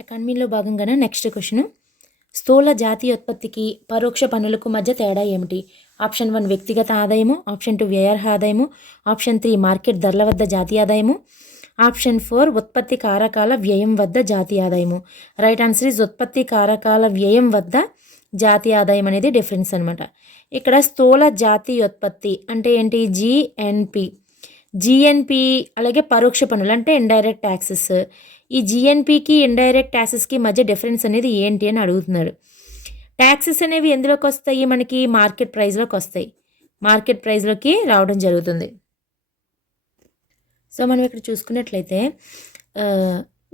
ఎకానమీలో భాగంగానే next question. స్థూల జాతీయోత్పత్తికి పరోక్ష పన్నులకు మధ్య తేడా ఏమిటి? ఆప్షన్ 1 వ్యక్తిగత ఆదాయము, ఆప్షన్ 2 వ్యయార్హ ఆదాయము, ఆప్షన్ 3 మార్కెట్ ధరల వద్ద జాతీయ ఆదాయము, ఆప్షన్ 4 ఉత్పత్తి కారకాల వ్యయం వద్ద జాతీయ ఆదాయము. రైట్ ఆన్సర్ ఈజ్ ఉత్పత్తి కారకాల వ్యయం వద్ద జాతీయ ఆదాయం అనేది డిఫరెన్స్ అనమాట. ఇక్కడ స్థూల జాతీయోత్పత్తి అంటే ఏంటి? జిఎన్పి అలాగే పరోక్ష పన్నులు అంటే ఇండైరెక్ట్ ట్యాక్సెస్. ఈ జిఎన్పికి ఇండైరెక్ట్ ట్యాక్సెస్కి మధ్య డిఫరెన్స్ అనేది ఏంటి అని అడుగుతున్నాడు. ట్యాక్సెస్ అనేవి ఎందులోకి వస్తాయి? మనకి మార్కెట్ ప్రైస్లోకి వస్తాయి. మార్కెట్ ప్రైస్లోకి రావడం జరుగుతుంది. సో మనం ఇక్కడ చూసుకున్నట్లయితే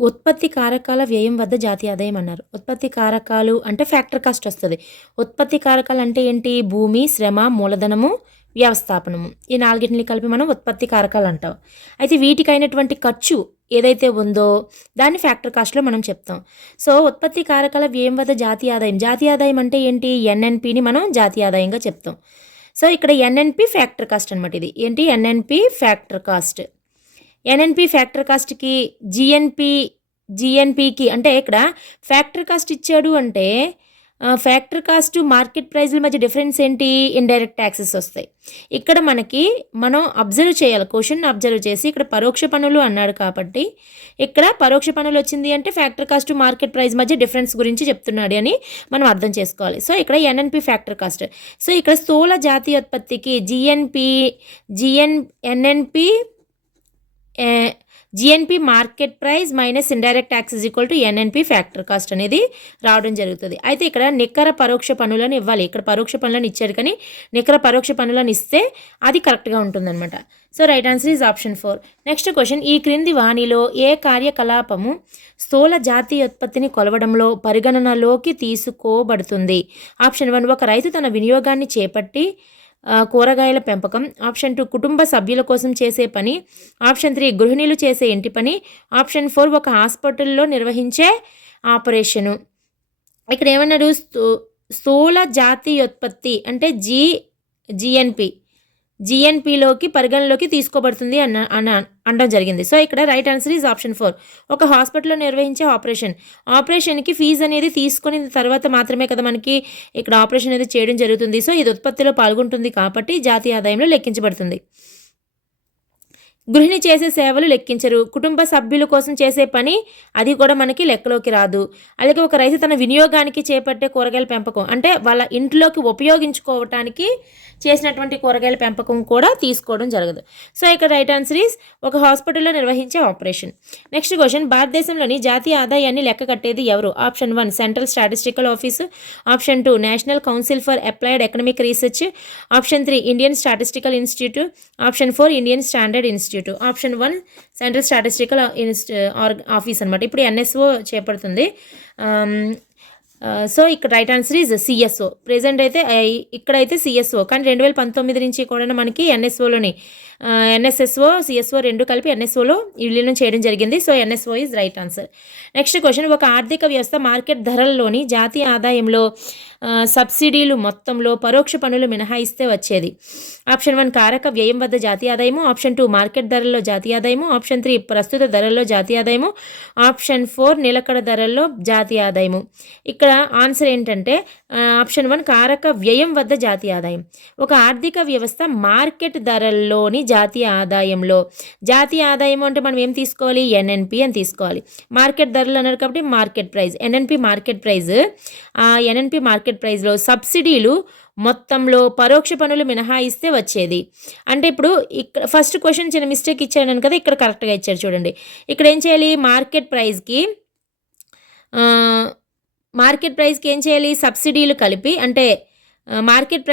ఉత్పత్తి కారకాల వ్యయం వద్ద జాతీయ ఆదాయం అన్నారు. ఉత్పత్తి కారకాలు అంటే ఫ్యాక్టర్ కాస్ట్ వస్తుంది. ఉత్పత్తి కారకాలు అంటే ఏంటి? భూమి, శ్రమ, మూలధనము, వ్యవస్థాపనము. ఈ నాలుగింటిని కలిపి మనం ఉత్పత్తి కారకాలు అంటాం. అయితే వీటికి అయినటువంటి ఖర్చు ఏదైతే ఉందో దాన్ని ఫ్యాక్టర్ కాస్ట్లో మనం చెప్తాం. సో ఉత్పత్తి కారకాల వ్యయం వద్ద జాతీయ ఆదాయం అంటే ఏంటి? ఎన్ఎన్పిని మనం జాతీయ ఆదాయంగా చెప్తాం. సో ఇక్కడ ఎన్ఎన్పి ఫ్యాక్టర్ కాస్ట్ అనమాట. ఇది ఏంటి? NNP factor cost. NNP factor కాస్ట్కి జిఎన్పికి అంటే ఇక్కడ ఫ్యాక్టర్ కాస్ట్ ఇచ్చాడు అంటే ఫ్యాక్టర్ కాస్ట్ మార్కెట్ ప్రైజ్ల మధ్య డిఫరెన్స్ ఏంటి? ఇండైరెక్ట్ ట్యాక్సెస్ వస్తాయి. ఇక్కడ మనం అబ్జర్వ్ చేయాలి, క్వశ్చన్ అబ్జర్వ్ చేసి ఇక్కడ పరోక్ష పన్నులు అన్నాడు కాబట్టి ఇక్కడ పరోక్ష పన్నులు వచ్చింది అంటే ఫ్యాక్టర్ కాస్ట్ మార్కెట్ ప్రైస్ మధ్య డిఫరెన్స్ గురించి చెప్తున్నాడు అని మనం అర్థం చేసుకోవాలి. సో ఇక్కడ ఎన్ఎన్పి ఫ్యాక్టర్ కాస్ట్. సో ఇక్కడ స్థూల జాతీయోత్పత్తికి GNP market price minus indirect tax is equal to NNP factor cost అనేది రావడం జరుగుతుంది. అయితే ఇక్కడ నికర పరోక్ష పన్నులను ఇవ్వాలి. ఇక్కడ పరోక్ష పన్నులను ఇచ్చాడు కానీ నికర పరోక్ష పన్నులను ఇస్తే అది కరెక్ట్గా ఉంటుందన్నమాట. So right answer is option 4. Next question. ఈ క్రింది వాణిలో ఏ కార్యకలాపము స్థూల జాతీయోత్పత్తిని కొలవడంలో పరిగణనలోకి తీసుకోబడుతుంది? ఆప్షన్ 1 ఒక రైతు తన వినియోగాన్ని చేపట్టి కూరగాయల పెంపకం, ఆప్షన్ 2 కుటుంబ సభ్యుల కోసం చేసే పని, ఆప్షన్ 3 గృహిణులు చేసే ఇంటి పని, ఆప్షన్ 4 ఒక హాస్పిటల్లో నిర్వహించే ఆపరేషను. ఇక్కడ ఏమన్నాడు? స్థూల జాతీయోత్పత్తి అంటే జిఎన్పిలోకి పరిగణలోకి తీసుకోబడుతుంది అనడం జరిగింది. సో ఇక్కడ రైట్ ఆన్సర్ ఈజ్ ఆప్షన్ 4. ఒక హాస్పిటల్లో నిర్వహించే ఆపరేషన్కి ఫీజు అనేది తీసుకుని తర్వాత మాత్రమే కదా మనకి ఇక్కడ ఆపరేషన్ అనేది చేయడం జరుగుతుంది. సో ఇది ఉత్పత్తిలో పాల్గొంటుంది కాబట్టి జాతీయ ఆదాయంలో లెక్కించబడుతుంది. గృహిణి చేసే సేవలు లెక్కించరు. కుటుంబ సభ్యుల కోసం చేసే పని అది కూడా మనకి లెక్కలోకి రాదు. అలాగే ఒక రైతు తన వినియోగానికి చేపట్టే కూరగాయల పెంపకం అంటే వాళ్ళ ఇంట్లోకి ఉపయోగించుకోవటానికి చేసినటువంటి కూరగాయల పెంపకం కూడా తీసుకోవడం జరగదు. సో ఇక్కడ రైట్ ఆన్సర్ ఈజ్ ఒక హాస్పిటల్లో నిర్వహించే ఆపరేషన్. Next question. భారతదేశంలోని జాతీయ ఆదాయాన్ని లెక్క కట్టేది ఎవరు? Option 1 central statistical office, option 2 national council for applied economic research, option 3 Indian statistical institute, option 4 Indian standard institute. Option 1 central statistical office అనమాట. ఇప్పుడు ఎన్ఎస్ఓ చేపడుతుంది. సో ఇక్కడ right answer is CSO. Present అయితే ఇక్కడైతే సిఎస్ఓ కానీ 2019 నుంచి కూడా మనకి NSSO CSO రెండు కలిపి ఎన్ఎస్ఓలో విలీనం చేయడం జరిగింది. So NSO is right answer. Next question. ఒక ఆర్థిక వ్యవస్థ మార్కెట్ ధరల్లోని జాతీయ ఆదాయంలో సబ్సిడీలు మొత్తంలో పరోక్ష పన్నులు మినహాయిస్తే వచ్చేది? ఆప్షన్ 1 కారక వ్యయం వద్ద జాతీయ ఆదాయము, ఆప్షన్ 2 మార్కెట్ ధరల్లో జాతీయ ఆదాయము, ఆప్షన్ 3 ప్రస్తుత ధరల్లో జాతీయ ఆదాయము, ఆప్షన్ 4 నిలకడ ధరల్లో జాతీయ ఆదాయము. ఇక్కడ ఆన్సర్ ఏంటంటే ఆప్షన్ 1 కారక వ్యయం వద్ద జాతీయ ఆదాయం. ఒక ఆర్థిక వ్యవస్థ మార్కెట్ ధరల్లోని జాతీయ ఆదాయంలో జాతీయ ఆదాయం అంటే మనం ఏం తీసుకోవాలి? ఎన్ఎన్పి అని తీసుకోవాలి. మార్కెట్ ధరలు అన్నారు కాబట్టి market price, NNP market price. NNP market ప్రైస్లో సబ్సిడీలు మొత్తంలో పరోక్ష పన్నులు మినహాయిస్తే వచ్చేది. అంటే ఇప్పుడు ఇక్కడ ఫస్ట్ క్వశ్చన్ చిన్న మిస్టేక్ ఇచ్చాను కదా, ఇక్కడ కరెక్ట్గా ఇచ్చారు చూడండి. ఇక్కడ ఏం చేయాలి? మార్కెట్ ప్రైస్కి ఏం చేయాలి? సబ్సిడీలు కలిపి అంటే మార్కెట్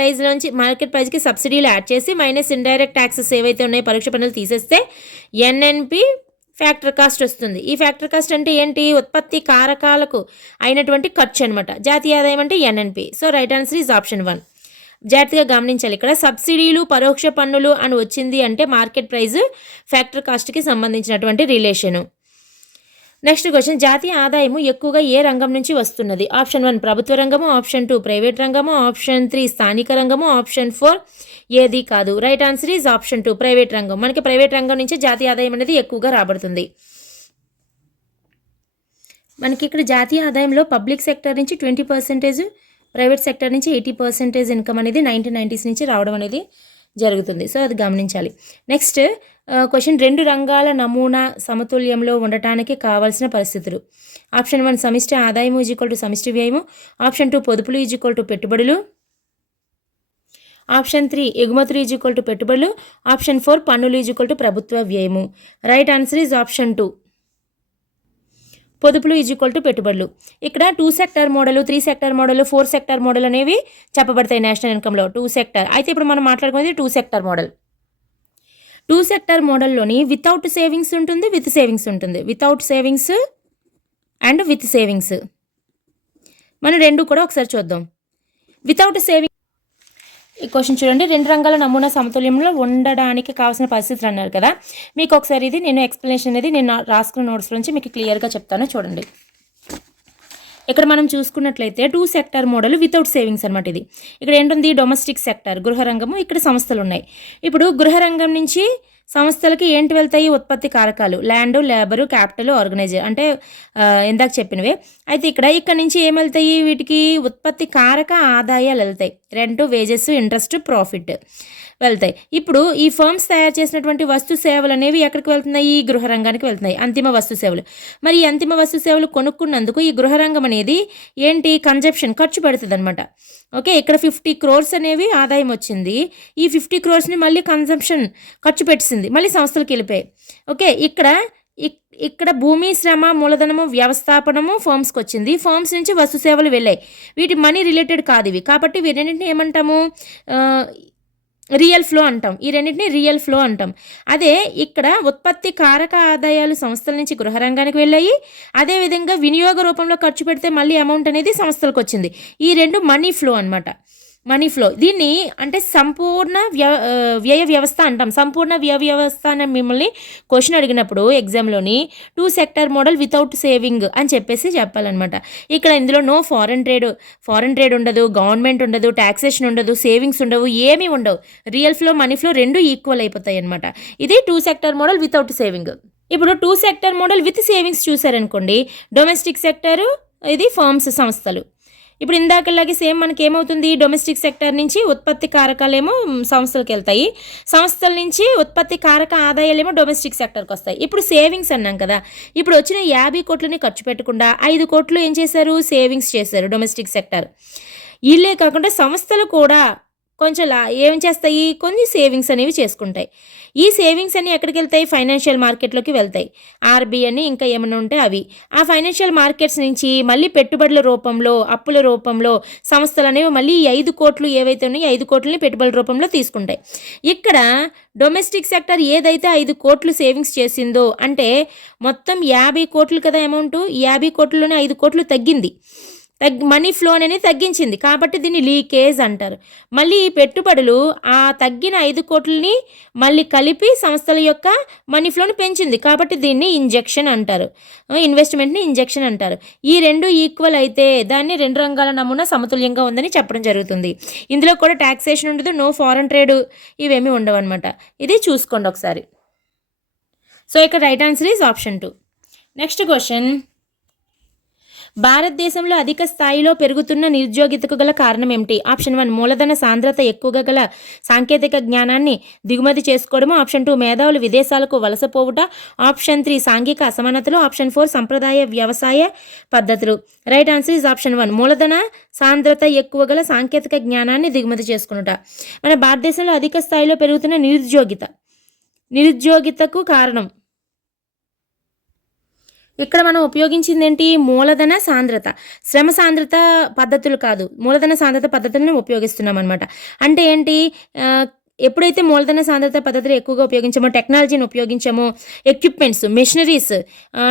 ప్రైస్కి సబ్సిడీలు యాడ్ చేసి మైనస్ ఇండైరెక్ట్ ట్యాక్సెస్ ఏవైతే ఉన్నాయో పరోక్ష పన్నులు తీసేస్తే ఎన్ఎన్పి ఫ్యాక్టర్ కాస్ట్ వస్తుంది. ఈ ఫ్యాక్టర్ కాస్ట్ అంటే ఏంటి? ఉత్పత్తి కారకాలకు అయినటువంటి ఖర్చు అనమాట. జాతీయ ఆదాయం అంటే NNP. So right answer is option 1. జాగ్రత్తగా గమనించాలి. ఇక్కడ సబ్సిడీలు పరోక్ష పన్నులు అని వచ్చింది అంటే మార్కెట్ ప్రైస్ ఫ్యాక్టర్ కాస్ట్కి సంబంధించినటువంటి రిలేషను. Next question. జాతీయ ఆదాయము ఎక్కువగా ఏ రంగం నుంచి వస్తున్నది? ఆప్షన్ 1 ప్రభుత్వ రంగము, ఆప్షన్ 2 ప్రైవేట్ రంగము, ఆప్షన్ 3 స్థానిక రంగము, ఆప్షన్ 4 ఏది కాదు. Right answer is option 2 private రంగం. మనకి ప్రైవేట్ రంగం నుంచి జాతీయ ఆదాయం అనేది ఎక్కువగా రాబడుతుంది. మనకి ఇక్కడ జాతీయ ఆదాయంలో పబ్లిక్ సెక్టర్ నుంచి 20%, ప్రైవేట్ సెక్టర్ నుంచి 80% ఇన్కమ్ అనేది 1990s నుంచి రావడం అనేది జరుగుతుంది. సో అది గమనించాలి. నెక్స్ట్ క్వశ్చన్, 2 రంగాల నమూనా సమతుల్యంలో ఉండటానికి కావాల్సిన పరిస్థితులు. ఆప్షన్ 1 సమిష్టి ఆదాయము ఈక్వల్ టు సమిష్టి వ్యయము. ఆప్షన్ 2 పొదుపులు ఈక్వల్ టు పెట్టుబడులు. ఆప్షన్ 3 ఎగుమతులు ఈక్వల్ టు పెట్టుబడులు. ఆప్షన్ 4 పన్నులు ఈక్వల్ టు ప్రభుత్వ వ్యయము. రైట్ ఆన్సర్ ఈజ్ ఆప్షన్ 2 పొదుపులు ఈక్వల్ టు పెట్టుబడులు. ఇక్కడ 2 sector model, 3 sector model, 4 sector model అనేవి చెప్పబడతాయి నేషనల్ ఇన్కమ్లో. 2 సెక్టర్ అయితే ఇప్పుడు మనం మాట్లాడుకునేది 2 సెక్టర్ మోడల్. 2 సెక్టర్ మోడల్లోని వితౌట్ సేవింగ్స్ ఉంటుంది, విత్ సేవింగ్స్ ఉంటుంది. Without savings and with savings మనం రెండు కూడా ఒకసారి చూద్దాం. వితౌట్ సేవింగ్ ఈ క్వశ్చన్ చూడండి, 2 రంగాల నమూనా సమతుల్యంలో ఉండడానికి కావాల్సిన పరిస్థితులు అన్నారు కదా. మీకు ఒకసారి ఇది నేను ఎక్స్ప్లెనేషన్ అనేది నేను రాసుకున్న నోట్స్ నుంచి మీకు క్లియర్గా చెప్తాను చూడండి. ఇక్కడ మనం చూసుకున్నట్లయితే 2 సెక్టర్ మోడల్ వితౌట్ సేవింగ్స్ అనమాట. ఇది ఇక్కడ ఏంటుంది, డొమెస్టిక్ సెక్టర్ గృహ రంగము, ఇక్కడ సంస్థలు ఉన్నాయి. ఇప్పుడు గృహ రంగం నుంచి సంస్థలకి ఏంటి వెళ్తాయి, ఉత్పత్తి కారకాలు, ల్యాండ్, లేబరు, క్యాపిటల్, ఆర్గనైజర్ అంటే ఇందాక చెప్పినవే. అయితే ఇక్కడ నుంచి ఏం వెళ్తాయి, వీటికి ఉత్పత్తి కారక ఆదాయాలు వెళ్తాయి. రెంట్, వేజెస్, ఇంట్రెస్ట్, ప్రాఫిట్ వెళ్తాయి. ఇప్పుడు ఈ ఫర్మ్స్ తయారు చేసినటువంటి వస్తు సేవలు అనేవి ఎక్కడికి వెళ్తున్నాయి, ఈ గృహ రంగానికి వెళ్తున్నాయి, అంతిమ వస్తు సేవలు. మరి ఈ అంతిమ వస్తు సేవలు కొనుక్కున్నందుకు ఈ గృహ రంగం అనేది ఏంటి, కన్జంప్షన్, ఖర్చు పెడుతుంది అనమాట. ఓకే, ఇక్కడ 50 crores అనేవి ఆదాయం వచ్చింది. ఈ 50 crores మళ్ళీ కన్జంప్షన్ ఖర్చు పెట్టింది, మళ్ళీ సంస్థలకు వెళ్ళిపోయాయి. ఓకే, ఇక్కడ భూమి, శ్రమ, మూలధనము, వ్యవస్థాపనము ఫర్మ్స్కి వచ్చింది. ఫర్మ్స్ నుంచి వస్తు సేవలు వెళ్ళాయి. వీటి మనీ రిలేటెడ్ కాదు ఇవి. కాబట్టి వీటన్నింటిని ఏమంటాము, రియల్ ఫ్లో అంటాం. ఈ రెండింటిని రియల్ ఫ్లో అంటాం. అదే ఇక్కడ ఉత్పత్తి కారక ఆదాయాలు సంస్థల నుంచి గృహ రంగానికి వెళ్ళాయి. అదేవిధంగా వినియోగ రూపంలో ఖర్చు పెడితే మళ్ళీ అమౌంట్ అనేది సంస్థలకు వచ్చింది. ఈ రెండు మనీ ఫ్లో అనమాట. మనీ ఫ్లో, దీన్ని అంటే సంపూర్ణ వ్యయ వ్యవస్థ అంటాం. సంపూర్ణ వ్యయ వ్యవస్థ అని మిమ్మల్ని క్వశ్చన్ అడిగినప్పుడు ఎగ్జామ్లోని 2 సెక్టర్ మోడల్ వితౌట్ సేవింగ్ అని చెప్పాలన్నమాట. ఇక్కడ ఇందులో నో ఫారెన్ ట్రేడ్ ఉండదు, గవర్నమెంట్ ఉండదు, ట్యాక్సేషన్ ఉండదు, సేవింగ్స్ ఉండవు, ఏమీ ఉండవు. రియల్ ఫ్లో, మనీ ఫ్లో రెండు ఈక్వల్ అయిపోతాయి అనమాట. ఇది 2 సెక్టర్ మోడల్ వితౌట్ సేవింగ్. ఇప్పుడు 2 సెక్టర్ మోడల్ విత్ సేవింగ్స్ చూసారనుకోండి, డొమెస్టిక్ సెక్టర్, ఇది ఫర్మ్స్, సంస్థలు. ఇప్పుడు ఇందాకలాగే సేమ్ మనకి ఏమవుతుంది, డొమెస్టిక్ సెక్టర్ నుంచి ఉత్పత్తి కారకాలేమో సంస్థలకు వెళ్తాయి, సంస్థల నుంచి ఉత్పత్తి కారక ఆదాయాలేమో డొమెస్టిక్ సెక్టర్కి వస్తాయి. ఇప్పుడు సేవింగ్స్ అన్నాం కదా, ఇప్పుడు వచ్చిన 50 కోట్లని ఖర్చు పెట్టకుండా 5 కోట్లు ఏం చేశారు, సేవింగ్స్ చేశారు డొమెస్టిక్ సెక్టర్. వీళ్ళే కాకుండా సంస్థలు కూడా కొంచెం ఏం చేస్తాయి, కొన్ని సేవింగ్స్ అనేవి చేసుకుంటాయి. ఈ సేవింగ్స్ అన్ని ఎక్కడికి వెళ్తాయి, ఫైనాన్షియల్ మార్కెట్లోకి వెళ్తాయి. ఆర్బీ అని ఇంకా ఏమైనా ఉంటే అవి. ఆ ఫైనాన్షియల్ మార్కెట్స్ నుంచి మళ్ళీ పెట్టుబడుల రూపంలో, అప్పుల రూపంలో సంస్థలు అనేవి మళ్ళీ 5 కోట్లు ఏవైతే ఉన్నాయో 5 కోట్లని పెట్టుబడుల రూపంలో తీసుకుంటాయి. ఇక్కడ డొమెస్టిక్ సెక్టర్ ఏదైతే 5 కోట్లు సేవింగ్స్ చేసిందో, అంటే మొత్తం 50 కోట్లు కదా అమౌంట్, 50 కోట్లలోనే 5 కోట్లు తగ్గింది, మనీ ఫ్లో అనేది తగ్గించింది. కాబట్టి దీన్ని లీకేజ్ అంటారు. మళ్ళీ ఈ పెట్టుబడులు ఆ తగ్గిన 5 కోట్లని మళ్ళీ కలిపి సంస్థల యొక్క మనీ ఫ్లోని పెంచింది. కాబట్టి దీన్ని ఇంజెక్షన్ అంటారు, ఇన్వెస్ట్మెంట్ని ఇంజెక్షన్ అంటారు. ఈ రెండు ఈక్వల్ అయితే దాన్ని 2 రంగాల నమూనా సమతుల్యంగా ఉందని చెప్పడం జరుగుతుంది. ఇందులో కూడా ట్యాక్సేషన్ ఉండదు, నో ఫారెన్ ట్రేడ్, ఇవేమీ ఉండవు అనమాట. ఇది చూసుకోండి ఒకసారి. సో ఇక్కడ right answer is option 2. Next question, భారతదేశంలో అధిక స్థాయిలో పెరుగుతున్న నిరుద్యోగితకు గల కారణం ఏమిటి? ఆప్షన్ 1 మూలధన సాంద్రత ఎక్కువగా గల సాంకేతిక జ్ఞానాన్ని దిగుమతి చేసుకోవడము. ఆప్షన్ 2 మేధావులు విదేశాలకు వలసపోవుట. ఆప్షన్ 3 సాంఘిక అసమానతలు. ఆప్షన్ 4 సంప్రదాయ వ్యవసాయ పద్ధతులు. రైట్ ఆన్సర్ ఇస్ ఆప్షన్ 1 మూలధన సాంద్రత ఎక్కువ గల సాంకేతిక జ్ఞానాన్ని దిగుమతి చేసుకునుట. మన భారతదేశంలో అధిక స్థాయిలో పెరుగుతున్న నిరుద్యోగితకు కారణం ఇక్కడ మనం ఉపయోగించింది ఏంటి, మూలధన సాంద్రత, శ్రమ సాంద్రత పద్ధతులు కాదు, మూలధన సాంద్రత పద్ధతులను ఉపయోగిస్తున్నాం అనమాట. అంటే ఏంటి, ఎప్పుడైతే మూలధన సాంద్రత పద్ధతులు ఎక్కువగా ఉపయోగించామో, టెక్నాలజీని ఉపయోగించామో, ఎక్విప్మెంట్స్, మెషినరీస్,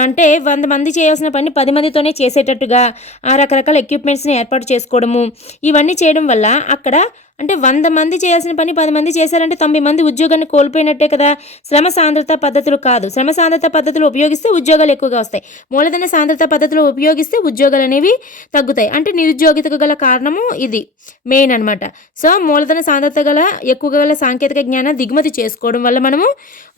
అంటే 100 మంది చేయాల్సిన పని 10 మందితోనే చేసేటట్టుగా రకరకాల ఎక్విప్మెంట్స్ని ఏర్పాటు చేసుకోవడము, ఇవన్నీ చేయడం వల్ల అక్కడ అంటే 100 మంది చేయాల్సిన పని 10 మంది చేశారంటే 90 మంది ఉద్యోగాన్ని కోల్పోయినట్టే కదా. శ్రమ సాంద్రత పద్ధతులు కాదు, శ్రమ సాంద్రత పద్ధతులు ఉపయోగిస్తే ఉద్యోగాలు ఎక్కువగా వస్తాయి, మూలధన సాంద్రత పద్ధతులు ఉపయోగిస్తే ఉద్యోగాలు అనేవి తగ్గుతాయి. అంటే నిరుద్యోగితకు గల కారణము ఇది మెయిన్ అనమాట. సో మూలధన సాంద్రత గల ఎక్కువగా గల సాంకేతిక జ్ఞానం దిగుమతి చేసుకోవడం వల్ల మనము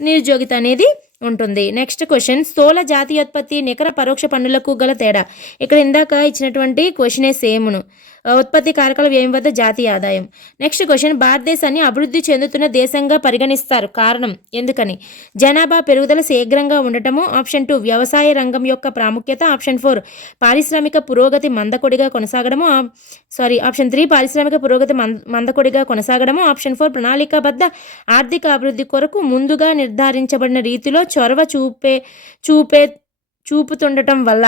నిరుద్యోగిత అనేది ఉంటుంది. నెక్స్ట్ క్వశ్చన్, స్థూల జాతీయోత్పత్తి నికర పరోక్ష పన్నులకు గల తేడా. ఇక్కడ ఇందాక ఇచ్చినటువంటి క్వశ్చనే సేమ్ను. ఉత్పత్తి కారకాల వ్యయం వద్ద జాతీయ ఆదాయం. నెక్స్ట్ క్వశ్చన్, భారతదేశాన్ని అభివృద్ధి చెందుతున్న దేశంగా పరిగణిస్తారు, కారణం ఎందుకని? జనాభా పెరుగుదల శీఘ్రంగా ఉండటము. ఆప్షన్ 2 వ్యవసాయ రంగం యొక్క ప్రాముఖ్యత. ఆప్షన్ 4 పారిశ్రామిక పురోగతి మందకొడిగా కొనసాగడము. ఆప్షన్ 3 పారిశ్రామిక పురోగతి మందకొడిగా కొనసాగడము. ఆప్షన్ 4 ప్రణాళికాబద్ధ ఆర్థిక అభివృద్ధి కొరకు ముందుగా నిర్ధారించబడిన రీతిలో చొరవ చూపుతుండటం వల్ల.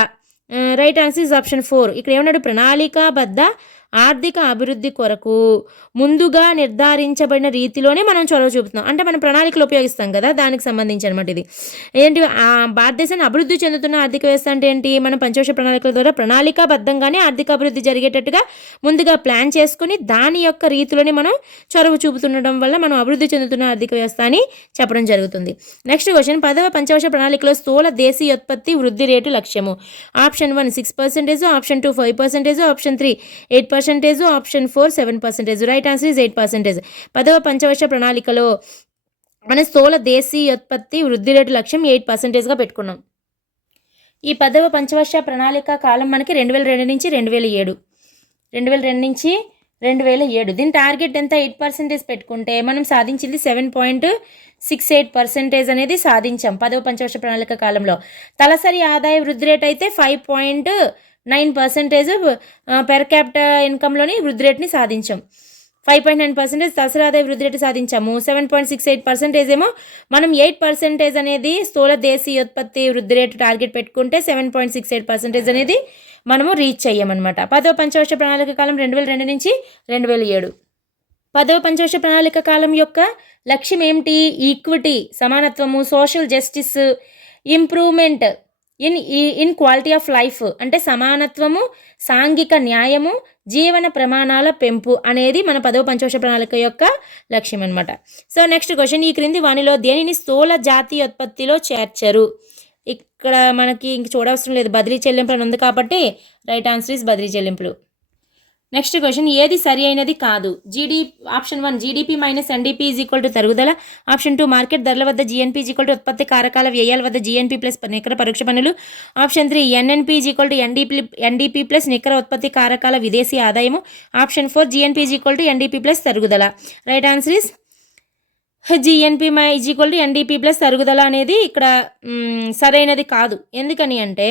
Right answer is option 4. ఇక్కడ ఏమన్నాడు? ప్రణాళికాబద్ధ ఆర్థిక అభివృద్ధి కొరకు ముందుగా నిర్ధారించబడిన రీతిలోనే మనం చొరవ చూపుతున్నాం. అంటే మనం ప్రణాళికలు ఉపయోగిస్తాం కదా, దానికి సంబంధించి అనమాట ఇది. ఏంటి, భారతదేశాన్ని అభివృద్ధి చెందుతున్న ఆర్థిక వ్యవస్థ అంటే ఏంటి? మనం పంచవర్ష ప్రణాళికల ద్వారా ప్రణాళికాబద్ధంగానే ఆర్థిక అభివృద్ధి జరిగేటట్టుగా ముందుగా ప్లాన్ చేసుకుని దాని యొక్క రీతిలోనే మనం చొరవ చూపుతుండడం వల్ల మనం అభివృద్ధి చెందుతున్న ఆర్థిక వ్యవస్థ అని చెప్పడం జరుగుతుంది. నెక్స్ట్ క్వశ్చన్, 10వ పంచవర్ష ప్రణాళికలో స్థూల దేశీయోత్పత్తి వృద్ధి రేటు లక్ష్యము. Option 1 6%, option 2 5%, option 3 8%, option 4 7%. Right answer is 8%. 10వ పంచవర్ష ప్రణాళికలో మన స్థూల దేశీయోత్పత్తి వృద్ధి రేటు లక్ష్యం 8%గా పెట్టుకున్నాం. ఈ 10వ పంచవర్ష ప్రణాళిక కాలం మనకి 2002 నుంచి 2007. 2002 నుంచి 2007. దీని టార్గెట్ ఎంత? 8% పెట్టుకుంటే మనం సాధించింది 7.68% అనేది సాధించాం 10వ పంచవర్ష ప్రణాళిక కాలంలో. తలసరి ఆదాయ వృద్ధి రేట్ అయితే 5.9% పెర్ క్యాపిటల్ ఇన్కంలోని వృద్ధి రేట్ని సాధించాం. 5.9% తలసరి ఆదాయ వృద్ధి రేటు సాధించాము. 7.68% ఏమో మనం 8% అనేది స్థూల దేశీయోత్పత్తి వృద్ధి రేటు టార్గెట్ పెట్టుకుంటే 7.68% అనేది మనము రీచ్ అయ్యామన్నమాట. 10వ పంచవర్ష ప్రణాళిక కాలం 2002 నుంచి 2007. 10వ పంచవర్ష ప్రణాళిక కాలం యొక్క లక్ష్యం ఏమిటి? ఈక్విటీ సమానత్వము, social justice, improvement in quality of life అంటే సమానత్వము, సాంఘిక న్యాయము, జీవన ప్రమాణాల పెంపు అనేది మన 10వ పంచవర్ష ప్రణాళిక యొక్క లక్ష్యం అనమాట. సో నెక్స్ట్ క్వశ్చన్, ఈ క్రింది వానిలో దేనిని స్థూల జాతీయోత్పత్తిలో చేర్చరు? ఇక్కడ మనకి ఇంక చూడవసరం లేదు, బదిలీ చెల్లింపులు ఉంది కాబట్టి రైట్ ఆన్సర్ ఇస్ బదిలీ చెల్లింపులు. నెక్స్ట్ క్వశ్చన్, ఏది సరి అయినది కాదు? Option 1 GDP minus NDP is equal to తరుగుదల. ఆప్షన్ 2 మార్కెట్ ధరల వద్ద జీఎన్పీ ఈజ్ ఈక్వల్ టు ఉత్పత్తి కారకాల వ్యయాల వద్ద జీఎన్పీ ప్లస్ నికర పరోక్ష పన్నులు. Option 3 NNP is equal to NDP plus నికర ఉత్పత్తి కారకాల విదేశీ ఆదాయము. Option 4 GNP is equal to NDP plus తరుగుదల. Right answer is GNP is equal to NDP plus తరుగుదల అనేది ఇక్కడ సరైనది కాదు. ఎందుకని అంటే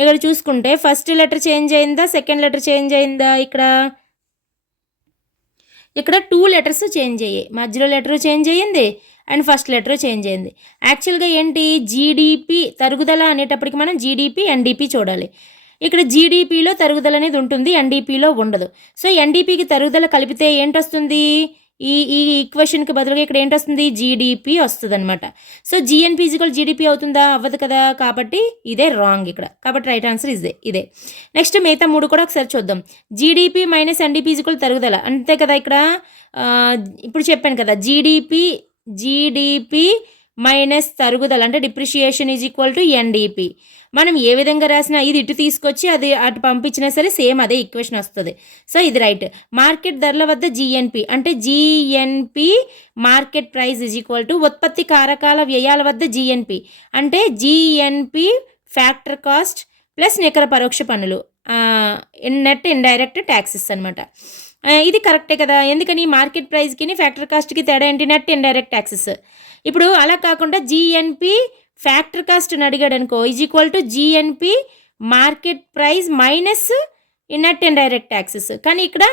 ఇక్కడ చూసుకుంటే ఫస్ట్ లెటర్ చేంజ్ అయిందా, సెకండ్ లెటర్ చేంజ్ అయిందా? ఇక్కడ 2 లెటర్స్ చేంజ్ అయ్యాయి, మధ్యలో లెటర్ చేంజ్ అయ్యింది అండ్ ఫస్ట్ లెటర్ చేంజ్ అయింది. యాక్చువల్గా ఏంటి, జీడిపి తరుగుదల అనేటప్పటికి మనం జీడిపి ఎన్డీపీ చూడాలి. ఇక్కడ జీడిపిలో తరుగుదల అనేది ఉంటుంది, ఎన్డీపీలో ఉండదు. సో ఎన్డీపీకి తరుగుదల కలిపితే ఏంటొస్తుంది? ఈ ఈక్వేషన్కి బదులుగా ఇక్కడ ఏంటొస్తుంది? జీడిపి వస్తుంది అనమాట. సో జిఎన్పి ఈజ్వల్ జీడిపి అవుతుందా? అవ్వదు కదా, కాబట్టి ఇదే రాంగ్ ఇక్కడ. కాబట్టి రైట్ ఆన్సర్ ఇదే. నెక్స్ట్ మిగతా 3 కూడా ఒకసారి చూద్దాం. జీడిపి మైనస్ ఎన్డీపీ ఈజ్వల్ తరుగుదల అంతే కదా. ఇక్కడ ఇప్పుడు చెప్పాను కదా, జీడిపి మైనస్ తరుగుదల అంటే depreciation is equal to NDP. మనం ఏ విధంగా రాసినా ఇది ఇటు తీసుకొచ్చి అది అటు పంపించినా సరే సేమ్ అదే ఈక్వేషన్ వస్తుంది. సో ఇది రైట్. మార్కెట్ ధరల వద్ద జీఎన్పీ అంటే GNP market price is equal to ఉత్పత్తి కారకాల వ్యయాల వద్ద జీఎన్పీ అంటే జీఎన్పీ ఫ్యాక్టర్ కాస్ట్ ప్లస్ నికర పరోక్ష పన్నులు, నెట్ ఇండైరెక్ట్ ట్యాక్సెస్ అనమాట. ఇది కరెక్టే కదా. ఎందుకని మార్కెట్ ప్రైస్కి ఫ్యాక్టర్ కాస్ట్కి తేడా ఏంటి? Net indirect taxes. ఇప్పుడు అలా కాకుండా జీఎన్పీ ఫ్యాక్టర్ కాస్ట్ అని అడిగాడు అనుకో, is equal to GNP market price minus net indirect taxes. కానీ ఇక్కడ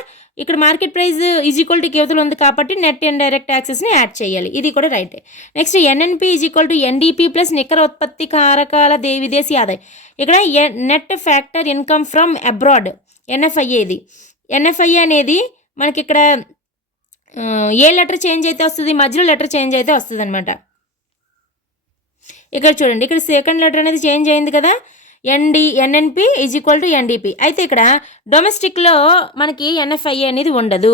market price is equal to కేవలం ఉంది కాబట్టి నెట్ ఇండైరెక్ట్ ట్యాక్సెస్ని యాడ్ చేయాలి. ఇది కూడా రైటే. Next NNP is equal to NDP plus నికర ఉత్పత్తి కారకాల విదేశీ ఆదాయం. ఇక్కడ net factor income from abroad NFIA. ఇది ఎన్ఎఫ్ఐఏ అనేది మనకి ఇక్కడ ఏ లెటర్ చేంజ్ అయితే వస్తుంది? మధ్యలో లెటర్ చేంజ్ అయితే వస్తుంది అనమాట. ఇక్కడ చూడండి, ఇక్కడ సెకండ్ లెటర్ అనేది చేంజ్ అయింది కదా, NNP is equal to NDP. అయితే ఇక్కడ డొమెస్టిక్లో మనకి ఎన్ఎఫ్ఐఏ అనేది ఉండదు,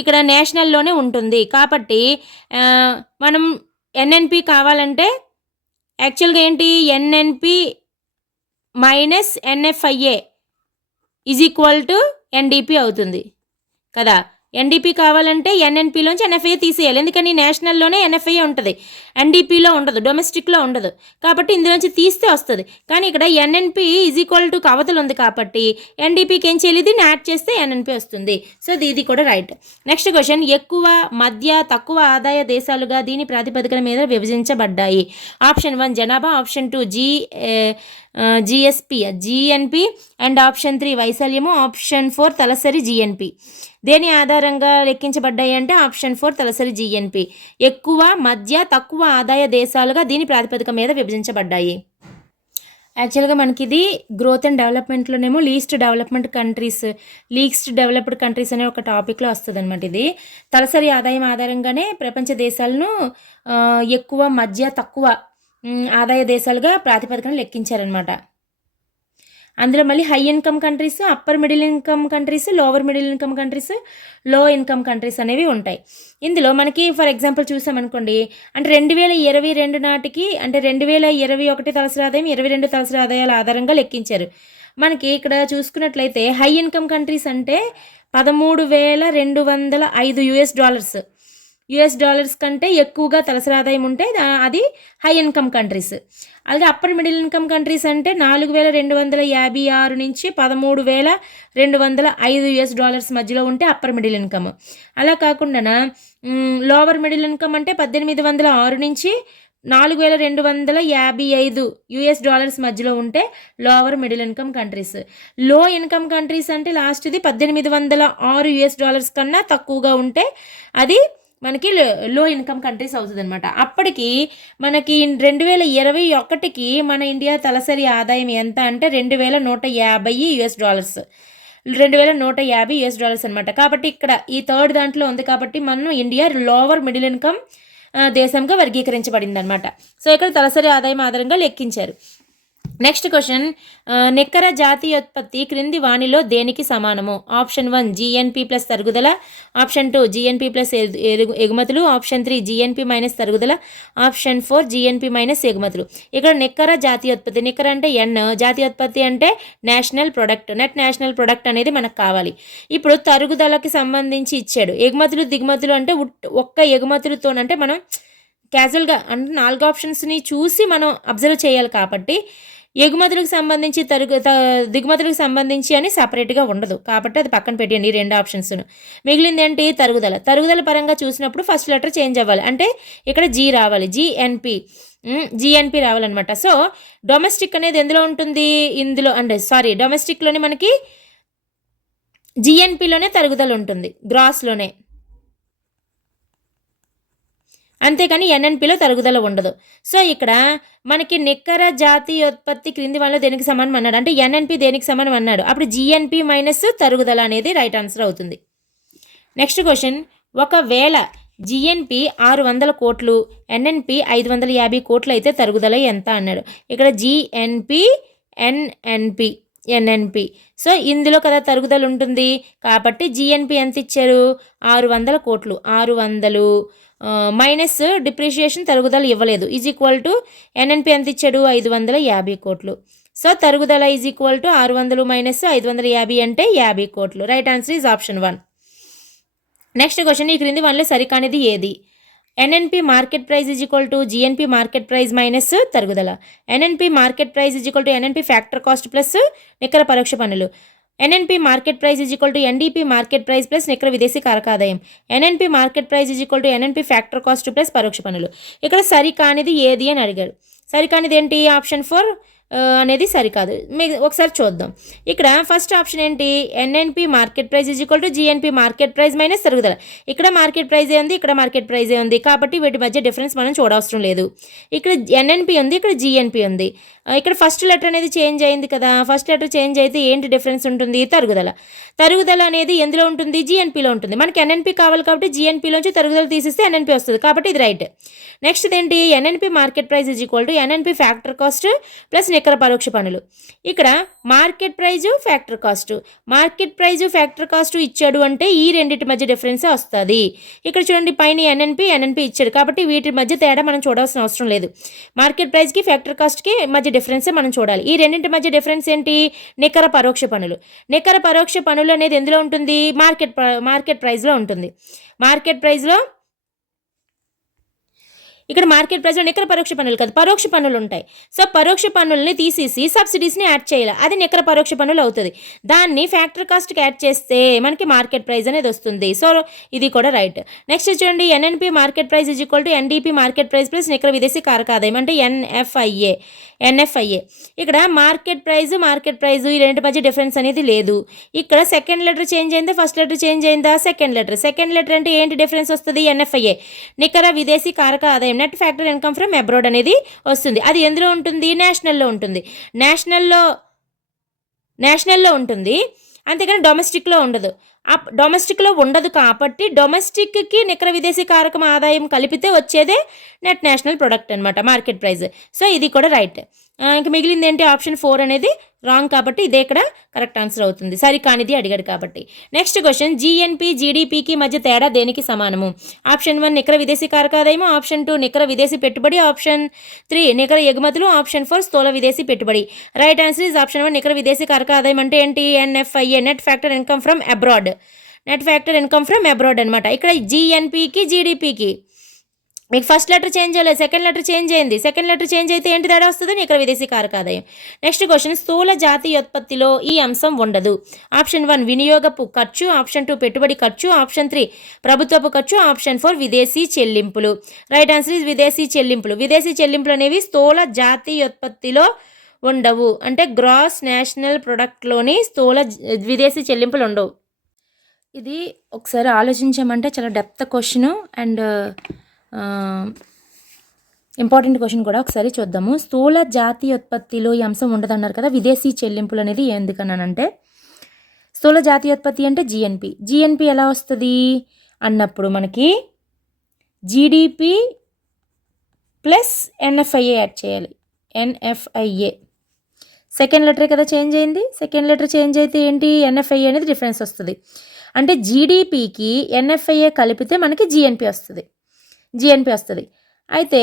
ఇక్కడ నేషనల్లోనే ఉంటుంది. కాబట్టి మనం ఎన్ఎన్పి కావాలంటే యాక్చువల్గా ఏంటి, NNP minus NFIA is equal to NDP అవుతుంది కదా. ఎన్డీపీ కావాలంటే ఎన్ఎన్పీలోంచి ఎన్ఎఫ్ఐ తీసేయాలి. ఎందుకని నేషనల్లోనే ఎన్ఎఫ్ఐ ఉంటుంది, ఎన్డీపీలో ఉండదు, డొమెస్టిక్లో ఉండదు. కాబట్టి ఇందులోంచి తీస్తే వస్తుంది. కానీ ఇక్కడ ఎన్ఎన్పీ ఈజ్ ఈక్వల్ టు అవతలు ఉంది కాబట్టి ఎన్డీపీకి ఏం చేయాలి, దీన్ని యాడ్ చేస్తే ఎన్ఎన్పీ వస్తుంది. సో ఇది కూడా రైట్. నెక్స్ట్ క్వశ్చన్, ఎక్కువ, మధ్య, తక్కువ ఆదాయ దేశాలుగా దీని ప్రాతిపదికన మీద విభజించబడ్డాయి. ఆప్షన్ 1 జనాభా, option 2 GSP GNP and option 3 వైశాల్యము, ఆప్షన్ 4 తలసరి జిఎన్పి. దేని ఆధారంగా లెక్కించబడ్డాయి అంటే ఆప్షన్ 4 తలసరి జిఎన్పి. ఎక్కువ, మధ్య, తక్కువ ఆదాయ దేశాలుగా దీని ప్రాతిపదిక మీద విభజించబడ్డాయి. యాక్చువల్గా మనకి ఇది గ్రోత్ అండ్ డెవలప్మెంట్లోనేమో లీస్ట్ డెవలప్డ్ కంట్రీస్ అనే ఒక టాపిక్లో వస్తుంది అనమాట. ఇది తలసరి ఆదాయం ఆధారంగానే ప్రపంచ దేశాలను ఎక్కువ, మధ్య, తక్కువ ఆదాయ దేశాలుగా ప్రాతిపదికన లెక్కించారనమాట. అందులో మళ్ళీ high income countries, upper middle income countries, lower middle income countries, లో ఇన్కమ్ కంట్రీస్ అనేవి ఉంటాయి. ఇందులో మనకి ఫర్ ఎగ్జాంపుల్ చూసామనుకోండి, అంటే 2022 నాటికి, అంటే 2021 తలసరి ఆదాయం, 22 తలసరి ఆదాయాల ఆధారంగా లెక్కించారు. మనకి ఇక్కడ చూసుకున్నట్లయితే హై ఇన్కమ్ కంట్రీస్ అంటే $13,205 యుఎస్ డాలర్స్ కంటే ఎక్కువగా తలసరి ఆదాయం ఉంటే అది హై ఇన్కమ్ కంట్రీస్. అలాగే అప్పర్ మిడిల్ ఇన్కమ్ కంట్రీస్ అంటే $4,256 నుంచి $13,205 మధ్యలో ఉంటే అప్పర్ మిడిల్ ఇన్కమ్. అలా కాకుండా లోవర్ మిడిల్ ఇన్కమ్ అంటే $1,806 నుంచి $4,255 మధ్యలో ఉంటే లోవర్ మిడిల్ ఇన్కమ్ కంట్రీస్. లో ఇన్కమ్ కంట్రీస్ అంటే లాస్ట్ది $1,806 కన్నా తక్కువగా ఉంటే అది మనకి లో ఇన్కమ్ కంట్రీస్ అవుతుంది అనమాట. అప్పటికి మనకి 2021కి మన ఇండియా తలసరి ఆదాయం ఎంత అంటే $2,150 $2,150 అనమాట. కాబట్టి ఇక్కడ ఈ థర్డ్ దాంట్లో ఉంది కాబట్టి మనం ఇండియా లోవర్ మిడిల్ ఇన్కమ్ దేశంగా వర్గీకరించబడింది అనమాట. సో ఇక్కడ తలసరి ఆదాయం ఆధారంగా లెక్కించారు. నెక్స్ట్ క్వశ్చన్, నికర జాతీయోత్పత్తి క్రింది వాణిలో దేనికి సమానము? ఆప్షన్ 1 జిఎన్పి ప్లస్ తరుగుదల, ఆప్షన్ 2 జిఎన్పి ప్లస్ ఎగుమతులు, ఆప్షన్ 3 జిఎన్పి మైనస్ తరుగుదల, ఆప్షన్ 4 జిఎన్పి మైనస్ ఎగుమతులు. ఇక్కడ నికర జాతీయోత్పత్తి, నికర అంటే ఎన్, జాతీయోత్పత్తి అంటే national product, net national product అనేది మనకు కావాలి. ఇప్పుడు తరుగుదలకి సంబంధించి ఇచ్చాడు. ఎగుమతులు దిగుమతులు అంటే ఒక్క ఎగుమతులతో, అంటే మనం క్యాజువల్గా అంటే 4 ఆప్షన్స్ని చూసి మనం అబ్జర్వ్ చేయాలి. కాబట్టి ఎగుమతులకు సంబంధించి దిగుమతులకు సంబంధించి అని సపరేట్గా ఉండదు కాబట్టి అది పక్కన పెట్టండి 2 ఆప్షన్స్ను. మిగిలింది ఏంటి, తరుగుదల పరంగా చూసినప్పుడు ఫస్ట్ లెటర్ చేంజ్ అవ్వాలి, అంటే ఇక్కడ జీ రావాలి, జిఎన్పి రావాలన్నమాట. సో డొమెస్టిక్ అనేది ఎందులో ఉంటుంది, ఇందులో అంటే డొమెస్టిక్లోనే మనకి జిఎన్పిలోనే తరుగుదల ఉంటుంది, గ్రాస్లోనే, అంతేకాని ఎన్ఎన్పిలో తరుగుదల ఉండదు. సో ఇక్కడ మనకి నికర జాతీయోత్పత్తి క్రింది వాళ్ళలో దేనికి సమానం అన్నాడు, అంటే ఎన్ఎన్పి దేనికి సమానం అన్నాడు, అప్పుడు జిఎన్పి మైనస్ తరుగుదల అనేది రైట్ ఆన్సర్ అవుతుంది. నెక్స్ట్ క్వశ్చన్, ఒకవేళ జిఎన్పి 600 కోట్లు, ఎన్ఎన్పి 550 కోట్లు అయితే తరుగుదల ఎంత అన్నాడు. ఇక్కడ జిఎన్పి, ఎన్ఎన్పి. సో ఇందులో కదా తరుగుదల ఉంటుంది కాబట్టి జిఎన్పి ఎంత ఇచ్చారు, 600 కోట్లు, 600 మైనస్ డిప్రిషియేషన్ తరుగుదల ఇవ్వలేదు, ఈజ్ ఈక్వల్ టు ఎన్ఎన్పి ఎంత ఇచ్చాడు, 550 కోట్లు. సో తరుగుదల ఈజ్ ఈక్వల్ టు 600 మైనస్ 550 అంటే 50 కోట్లు. Right answer is option 1. Next question, ఈ క్రింది వన్లో సరికానిది ఏది? NNP market price is equal to GNP market price minus తరుగుదల. NNP market price is equal to NNP factor cost plus నికర పరోక్ష పన్నులు. NNP market price is equal to NDP market price plus నికర విదేశీ కారక ఆదాయం. NNP market price is equal to NNP factor cost plus పరోక్ష పన్నులు. ఇక్కడ సరికానిది ఏది అని అడిగాడు. సరికానిది ఏంటి, ఆప్షన్ 4 అనేది సరికాదు. మీకు ఒకసారి చూద్దాం. ఇక్కడ ఫస్ట్ ఆప్షన్ ఏంటి, NNP market price is equal to GNP market price minus తరుగుదల. ఇక్కడ మార్కెట్ ప్రైజే ఉంది, ఇక్కడ మార్కెట్ ప్రైజే ఉంది కాబట్టి వీటి మధ్య డిఫరెన్స్ మనం చూడవసరం లేదు. ఇక్కడ ఎన్ఎన్పి ఉంది, ఇక్కడ జిఎన్పి ఉంది. ఇక్కడ ఫస్ట్ లెటర్ అనేది చేంజ్ అయింది కదా, ఫస్ట్ లెటర్ చేంజ్ అయితే ఏంటి డిఫరెన్స్ ఉంటుంది, తరుగుదల అనేది ఎందులో ఉంటుంది, జిఎన్పిలో ఉంటుంది. మనకి ఎన్ఎన్పి కావాలి కాబట్టి జిఎన్పిలోంచి తరుగుదల తీసిస్తే ఎన్ఎన్పి వస్తుంది కాబట్టి ఇది రైట్. నెక్స్ట్ ఏంటి, NNP market price is equal to NNP factor cost plus నికర నికర పరోక్ష పన్నులు. ఇక్కడ market price, factor cost. Market price, factor cost ఇచ్చాడు అంటే ఈ రెండింటి మధ్య డిఫరెన్సే వస్తుంది. ఇక్కడ చూడండి పైన ఎన్ఎన్పి ఇచ్చాడు కాబట్టి వీటి మధ్య తేడా మనం చూడాల్సిన అవసరం లేదు. మార్కెట్ ప్రైస్కి, ఫ్యాక్టర్ కాస్ట్కి మధ్య డిఫరెన్సే మనం చూడాలి. ఈ రెండింటి మధ్య డిఫరెన్స్ ఏంటి? నికర పరోక్ష పన్నులు. నికర పరోక్ష పన్నులు అనేది ఎందులో ఉంటుంది? మార్కెట్ ప్రైస్లో ఉంటుంది. మార్కెట్ ప్రైస్లో ఇక్కడ మార్కెట్ ప్రైస్లో నికర పరోక్ష పన్నులు కాదు, పరోక్ష పన్నులు ఉంటాయి. సో పరోక్ష పన్నుల్ని తీసేసి సబ్సిడీస్ని యాడ్ చేయాలి, అది నికర పరోక్ష పన్నులు అవుతుంది. దాన్ని ఫ్యాక్టర్ కాస్ట్కి యాడ్ చేస్తే మనకి మార్కెట్ ప్రైస్ అనేది వస్తుంది. సో ఇది కూడా రైట్. నెక్స్ట్ చూడండి, NNP market price is equal to NDP market price plus నికర విదేశీ కారక ఆదాయం అంటే ఎన్ఎఫ్ఐఏ. ఇక్కడ మార్కెట్ ప్రైస్ ఈ రెండు మధ్య డిఫరెన్స్ అనేది లేదు. ఇక్కడ సెకండ్ లెటర్ చేంజ్ అయిందా, ఫస్ట్ లెటర్ చేంజ్ అయిందా? సెకండ్ లెటర్ అంటే ఏంటి డిఫరెన్స్ వస్తుంది? ఎన్ఎఫ్ఐఏ నికర విదేశీ కారక ఆదాయం, net factor income from abroad అనేది వస్తుంది. అది ఎందులో ఉంటుంది? నేషనల్లో ఉంటుంది. నేషనల్లో ఉంటుంది, అంతేకాని డొమెస్టిక్లో ఉండదు. డొమెస్టిక్లో ఉండదు కాబట్టి డొమెస్టిక్కి నికర విదేశీ కారకం ఆదాయం కలిపితే వచ్చేదే నెట్ నేషనల్ ప్రొడక్ట్ అనమాట, మార్కెట్ ప్రైస్. సో ఇది కూడా రైట్. ఇంక మిగిలింది ఏంటి? ఆప్షన్ 4 అనేది రాంగ్ కాబట్టి ఇదే ఇక్కడ కరెక్ట్ ఆన్సర్ అవుతుంది. సరి కానిది అడిగాడు కాబట్టి. నెక్స్ట్ క్వశ్చన్, జిఎన్పి జీడిపికి మధ్య తేడా దేనికి సమానము? ఆప్షన్ 1 నికర విదేశీ కారక ఆదాయము, ఆప్షన్ 2 నికర విదేశీ పెట్టుబడి, ఆప్షన్ 3 నికర ఎగుమతులు, ఆప్షన్ 4 స్థూల విదేశీ పెట్టుబడి. రైట్ ఆన్సర్ ఇస్ ఆప్షన్ 1 నికర విదేశీ కారక ఆదాయం అంటే ఏంటి? NFIA net factor income from abroad. అనమాట. ఇక్కడ జిఎన్పికి జీడిపికి మీకు ఫస్ట్ లెటర్ చేంజ్ అవ్వలేదు, సెకండ్ లెటర్ చేంజ్ అయింది. సెకండ్ లెటర్ చేంజ్ అయితే ఏంటి తేడా వస్తుంది? నికర విదేశీ కారక ఆదాయం. నెక్స్ట్ క్వశ్చన్, స్థూల జాతీయోత్పత్తిలో ఈ అంశం ఉండదు. ఆప్షన్ 1 వినియోగపు ఖర్చు, ఆప్షన్ 2 పెట్టుబడి ఖర్చు, ఆప్షన్ 3 ప్రభుత్వపు ఖర్చు, ఆప్షన్ 4 విదేశీ చెల్లింపులు. రైట్ ఆన్సర్ ఇస్ విదేశీ చెల్లింపులు అనేవి స్థూల జాతీయోత్పత్తిలో ఉండవు. అంటే గ్రాస్ నేషనల్ ప్రొడక్ట్లోని స్థూల విదేశీ చెల్లింపులు ఉండవు. ఇది ఒకసారి ఆలోచించామంటే చాలా depth question and important question కూడా. ఒకసారి చూద్దాము. స్థూల జాతీయోత్పత్తిలో ఈ అంశం ఉండదన్నారు కదా, విదేశీ చెల్లింపులు అనేది ఎందుకన్నానంటే, స్థూల జాతీయోత్పత్తి అంటే జిఎన్పి ఎలా వస్తుంది అన్నప్పుడు మనకి జీడిపి ప్లస్ ఎన్ఎఫ్ఐఏ యాడ్ చేయాలి. ఎన్ఎఫ్ఐఏ సెకండ్ లెటర్ కదా చేంజ్ అయింది. సెకండ్ లెటర్ చేంజ్ అయితే ఏంటి? ఎన్ఎఫ్ఐఏ అనేది డిఫరెన్స్ వస్తుంది. అంటే జీడిపికి ఎన్ఎఫ్ఐఏ కలిపితే మనకి జిఎన్పి వస్తుంది. అయితే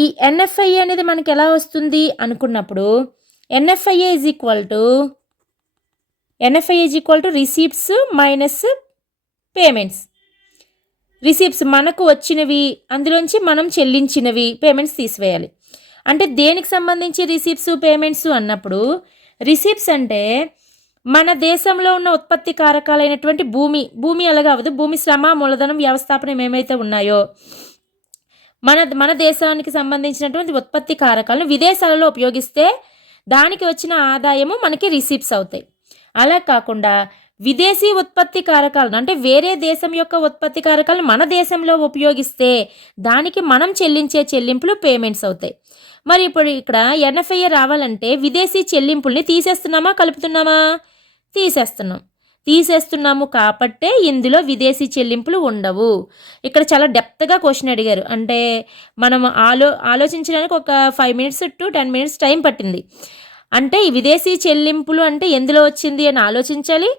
ఈ ఎన్ఎఫ్ఐఏ అనేది మనకి ఎలా వస్తుంది అనుకున్నప్పుడు NFIA is equal to receipts minus payments. Receipts మనకు వచ్చినవి, అందులోంచి మనం చెల్లించినవి, పేమెంట్స్ తీసివేయాలి. అంటే దేనికి సంబంధించి రిసీప్ట్స్ పేమెంట్స్ అన్నప్పుడు, రిసీప్ట్స్ అంటే మన దేశంలో ఉన్న ఉత్పత్తి కారకాలైనటువంటి భూమి అలాగా అవ్వదు, భూమి శ్రమ, మూలధనం, వ్యవస్థాపనం ఏమైతే ఉన్నాయో మన దేశానికి సంబంధించినటువంటి ఉత్పత్తి కారకాలను విదేశాలలో ఉపయోగిస్తే దానికి వచ్చిన ఆదాయము మనకి రిసీప్ట్స్ అవుతాయి. అలా కాకుండా విదేశీ ఉత్పత్తి కారకాలను అంటే వేరే దేశం యొక్క ఉత్పత్తి కారకాలను మన దేశంలో ఉపయోగిస్తే దానికి మనం చెల్లించే చెల్లింపులు పేమెంట్స్ అవుతాయి. మరి ఇప్పుడు ఇక్కడ ఎన్ఎఫ్ఐఏ రావాలంటే విదేశీ చెల్లింపుల్ని తీసేస్తున్నామా కలుపుతున్నామా? తీసేస్తున్నాము కాబట్టే ఇందులో విదేశీ చెల్లింపులు ఉండవు. ఇక్కడ చాలా డెప్త్గా క్వశ్చన్ అడిగారు. అంటే మనం ఆలోచించడానికి ఒక 5 minutes to 10 minutes టైం పట్టింది. అంటే ఈ విదేశీ చెల్లింపులు అంటే ఎందులో వచ్చింది అని ఆలోచించాలి,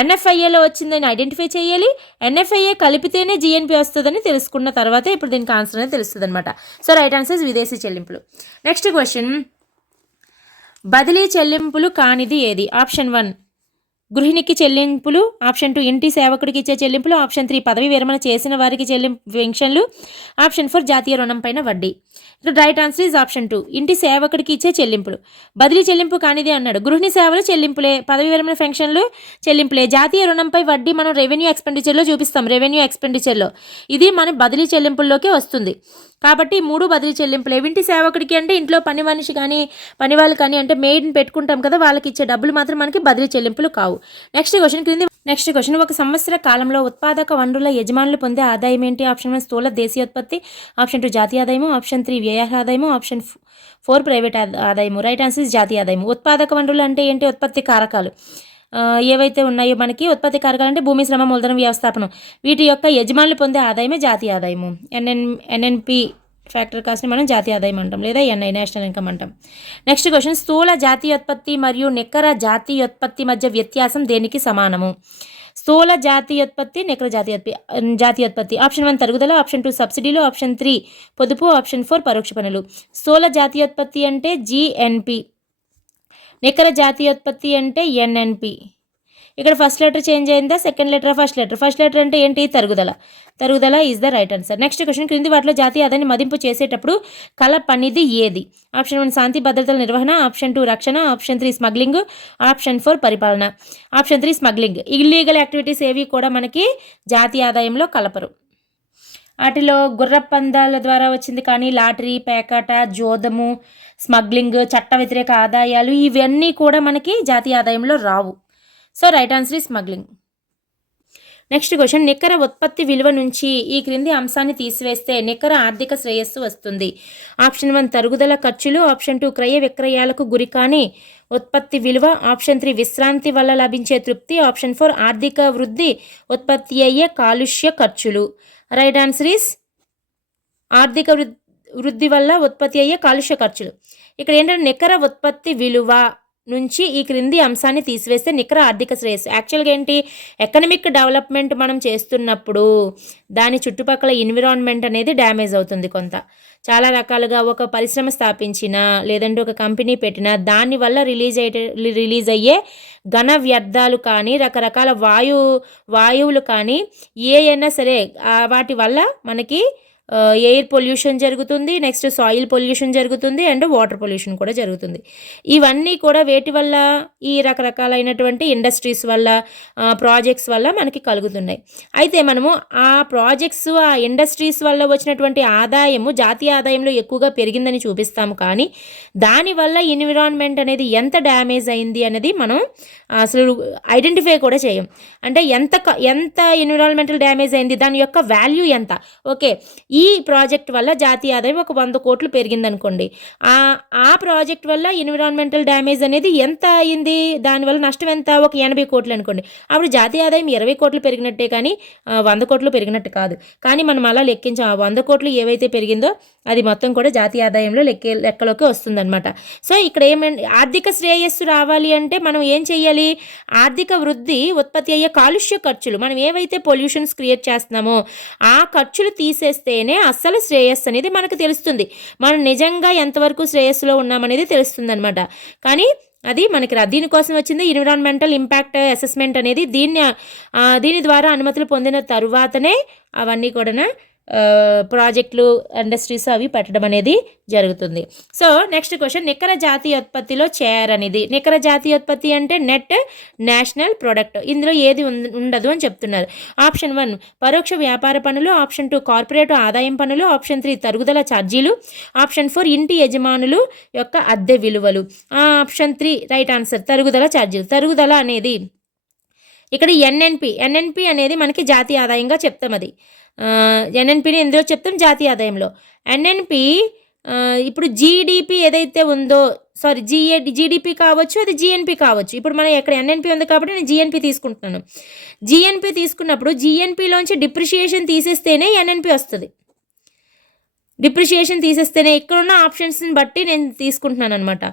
ఎన్ఎఫ్ఐఏలో వచ్చిందని ఐడెంటిఫై చేయాలి, ఎన్ఎఫ్ఐఏ కలిపితేనే జిఎన్పి వస్తుందని తెలుసుకున్న తర్వాతే ఇప్పుడు దీనికి ఆన్సర్ అనేది తెలుస్తుంది అనమాట. సో రైట్ ఆన్సర్ విదేశీ చెల్లింపులు. నెక్స్ట్ క్వశ్చన్, బదిలీ చెల్లింపులు కానిది ఏది? ఆప్షన్ 1 గృహిణికి చెల్లింపులు, ఆప్షన్ 2 ఇంటి సేవకుడికి ఇచ్చే చెల్లింపులు, ఆప్షన్ 3 పదవి విరమణ చేసిన వారికి పెన్షన్లు, ఆప్షన్ 4 జాతీయ రుణం పైన వడ్డీ. ఇక్కడ రైట్ ఆన్సర్ ఈజ్ ఆప్షన్ 2 ఇంటి సేవకుడికి ఇచ్చే చెల్లింపులు. బదిలీ చెల్లింపు కానిది అన్నాడు. గృహిణి సేవలు చెల్లింపులే, పదవి విరమణ పెన్షన్లు చెల్లింపులే, జాతీయ రుణంపై వడ్డీ మనం రెవెన్యూ ఎక్స్పెండిచర్లో చూపిస్తాం. ఇది మన బదిలీ చెల్లింపుల్లోకే వస్తుంది. కాబట్టి 3 బదిలీ చెల్లింపులే. ఇంటి సేవకుడికి అంటే ఇంట్లో పని మనిషి కానీ పని వాళ్ళు కానీ అంటే మెయిడ్ని పెట్టుకుంటాం కదా, వాళ్ళకి ఇచ్చే డబ్బులు మాత్రం మనకి బదిలీ చెల్లింపులు కావు. నెక్స్ట్ క్వశ్చన్, ఒక సంవత్సర కాలంలో ఉత్పాదక వనరుల యజమానులు పొందే ఆదాయం ఏంటి? ఆప్షన్ 1 స్థూల దేశీయోత్పత్తి, ఆప్షన్ 2 జాతీయ ఆదాయము, ఆప్షన్ 3 వ్యయ ఆదాయము, ఆప్షన్ 4 ప్రైవేట్ ఆదాయము. రైట్ ఆన్సర్ జాతీయ ఆదాయము. ఉత్పాదక వనరులు అంటే ఏంటి? ఉత్పత్తి కారకాలు ఏవైతే ఉన్నాయో మనకి ఉత్పత్తి కారకాలు అంటే భూమి, శ్రమ, మూలధనం, వ్యవస్థాపనం, వీటి యొక్క యజమానులు పొందే ఆదాయమే జాతీయ ఆదాయము. ఎన్ఎన్పి ఫ్యాక్టర్ కాస్ట్ని మనం జాతీయ ఆదాయం అంటాం, లేదా ఎన్ఐ నేషనల్ ఇన్కమ్ అంటాం. నెక్స్ట్ క్వశ్చన్, స్థూల జాతీయోత్పత్తి మరియు నికర జాతీయోత్పత్తి మధ్య వ్యత్యాసం దేనికి సమానము? స్థూల జాతీయోత్పత్తి, నికర జాతీయోత్పత్తి. ఆప్షన్ 1 తరుగుదల, ఆప్షన్ 2 సబ్సిడీలు, ఆప్షన్ 3 పొదుపు, ఆప్షన్ 4 పరోక్ష పన్నులు. స్థూల జాతీయోత్పత్తి అంటే GNP, నికర జాతీయోత్పత్తి అంటే NNP. ఇక్కడ ఫస్ట్ లెటర్ చేంజ్ అయిందా, సెకండ్ లెటర్, ఫస్ట్ లెటర్ అంటే ఏంటి? తరుగుదల is the right answer. Next question, క్రింది వాటిలో జాతీయ ఆదాయాన్ని మదింపు చేసేటప్పుడు కలపనిది ఏది? ఆప్షన్ 1 శాంతి భద్రతల నిర్వహణ, ఆప్షన్ 2 రక్షణ, ఆప్షన్ 3 స్మగ్లింగ్, ఆప్షన్ 4 పరిపాలన. Option 3 smuggling. ఇల్లీగల్ యాక్టివిటీస్ ఏవి కూడా మనకి జాతీయ ఆదాయంలో కలపరు. వాటిలో గుర్రపు పందాల ద్వారా వచ్చింది కానీ లాటరీ, పేకాట, జోదము, స్మగ్లింగ్, చట్ట వ్యతిరేక ఆదాయాలు ఇవన్నీ కూడా మనకి జాతీయ ఆదాయంలో రావు. So right answer is smuggling. Next question, నికర ఉత్పత్తి విలువ నుంచి ఈ క్రింది అంశాన్ని తీసివేస్తే నికర ఆర్థిక శ్రేయస్సు వస్తుంది. ఆప్షన్ 1 తరుగుదల ఖర్చులు, ఆప్షన్ 2 క్రయ విక్రయాలకు గురికాని ఉత్పత్తి విలువ, ఆప్షన్ 3 విశ్రాంతి వల్ల లభించే తృప్తి, ఆప్షన్ 4 ఆర్థిక వృద్ధి ఉత్పత్తి అయ్యే కాలుష్య ఖర్చులు. రైట్ ఆన్సర్ ఈజ్ ఆర్థిక వృద్ధి వల్ల ఉత్పత్తి అయ్యే కాలుష్య ఖర్చులు. ఇక్కడ ఏంటంటే నికర ఉత్పత్తి విలువ నుంచి ఈ క్రింది అంశాన్ని తీసివేస్తే నికర ఆర్థిక శ్రేయస్సు. యాక్చువల్గా ఏంటి, ఎకనమిక్ డెవలప్మెంట్ మనం చేస్తున్నప్పుడు దాని చుట్టుపక్కల ఎన్విరాన్మెంట్ అనేది డ్యామేజ్ అవుతుంది కొంత. చాలా రకాలుగా ఒక పరిశ్రమ స్థాపించినా లేదంటే ఒక కంపెనీ పెట్టినా దానివల్ల రిలీజ్ అయ్యే ఘన వ్యర్థాలు కానీ రకరకాల వాయువులు కానీ ఏవైనా సరే వాటి వల్ల మనకి ఎయిర్ పొల్యూషన్ జరుగుతుంది, నెక్స్ట్ సాయిల్ పొల్యూషన్ జరుగుతుంది, అండ్ వాటర్ పొల్యూషన్ కూడా జరుగుతుంది. ఇవన్నీ కూడా వేటి వల్ల? ఈ రకరకాలైనటువంటి ఇండస్ట్రీస్ వల్ల, ప్రాజెక్ట్స్ వల్ల మనకి కలుగుతున్నాయి. అయితే మనము ఆ ప్రాజెక్ట్స్, ఆ ఇండస్ట్రీస్ వల్ల వచ్చినటువంటి ఆదాయము జాతీయ ఆదాయంలో ఎక్కువగా పెరిగిందని చూపిస్తాము, కానీ దానివల్ల ఎన్విరాన్మెంట్ అనేది ఎంత డ్యామేజ్ అయింది అనేది మనం అసలు ఐడెంటిఫై కూడా చేయం. అంటే ఎంత ఎన్విరాన్మెంటల్ డ్యామేజ్ అయింది, దాని యొక్క వాల్యూ ఎంత. ఓకే, ఈ ప్రాజెక్ట్ వల్ల జాతీయ ఆదాయం ఒక 100 కోట్లు పెరిగిందనుకోండి, ఆ ప్రాజెక్ట్ వల్ల ఎన్విరాన్మెంటల్ డ్యామేజ్ అనేది ఎంత అయింది, దానివల్ల నష్టం ఎంత, ఒక 80 కోట్లు అనుకోండి. అప్పుడు జాతీయ ఆదాయం 20 కోట్లు పెరిగినట్టే కానీ 100 కోట్లు పెరిగినట్టు కాదు. కానీ మనం అలా లెక్కించాం, ఆ 100 కోట్లు ఏవైతే పెరిగిందో అది మొత్తం కూడా జాతీయ ఆదాయంలో లెక్కలోకి వస్తుందన్నమాట. సో ఇక్కడ ఏమంటే ఆర్థిక శ్రేయస్సు రావాలి అంటే మనం ఏం చేయాలి? ఆర్థిక వృద్ధి ఉత్పత్తి అయ్యే కాలుష్య ఖర్చులు, మనం ఏవైతే పొల్యూషన్స్ క్రియేట్ చేస్తున్నామో ఆ ఖర్చులు తీసేస్తేనే అస్సలు శ్రేయస్సు అనేది మనకు తెలుస్తుంది. మనం నిజంగా ఎంతవరకు శ్రేయస్సులో ఉన్నామనేది తెలుస్తుంది అనమాట. కానీ అది మనకి దీనికోసం వచ్చింది ఎన్విరాన్మెంటల్ ఇంపాక్ట్ అసెస్మెంట్ అనేది. దీని ద్వారా అనుమతులు పొందిన తరువాతనే అవన్నీ కూడా ప్రాజెక్టులు, ఇండస్ట్రీస్ అవి పెట్టడం అనేది జరుగుతుంది. సో నెక్స్ట్ క్వశ్చన్, నికర జాతీయోత్పత్తిలో చేరనిది. నికర జాతీయోత్పత్తి అంటే నెట్ నేషనల్ ప్రొడక్ట్. ఇందులో ఏది ఉండదు అని చెప్తున్నారు. ఆప్షన్ 1 పరోక్ష వ్యాపార పన్నులు, ఆప్షన్ 2 కార్పొరేట్ ఆదాయం పన్నులు, ఆప్షన్ 3 తరుగుదల ఛార్జీలు, ఆప్షన్ 4 ఇంటి యజమానులు యొక్క అద్దె విలువలు. ఆప్షన్ 3 రైట్ ఆన్సర్ తరుగుదల ఛార్జీలు. తరుగుదల అనేది ఇక్కడ ఎన్ఎన్పి అనేది మనకి జాతీయ ఆదాయంగా చెప్తాం. అది ఎన్ఎన్పిని ఎందులో చెప్తాం? జాతీయ ఆదాయంలో. ఎన్ఎన్పి ఇప్పుడు జీడిపి ఏదైతే ఉందో, సారీ జీడిపి కావచ్చు, అది జిఎన్పి కావచ్చు. ఇప్పుడు మనం ఇక్కడ ఎన్ఎన్పి ఉంది కాబట్టి నేను జిఎన్పి తీసుకుంటున్నాను. జిఎన్పి తీసుకున్నప్పుడు జిఎన్పిలోంచి డిప్రిషియేషన్ తీసేస్తేనే ఎన్ఎన్పి వస్తుంది. డిప్రిషియేషన్ తీసేస్తేనే ఇక్కడున్న ఆప్షన్స్ని బట్టి నేను తీసుకుంటున్నాను అనమాట.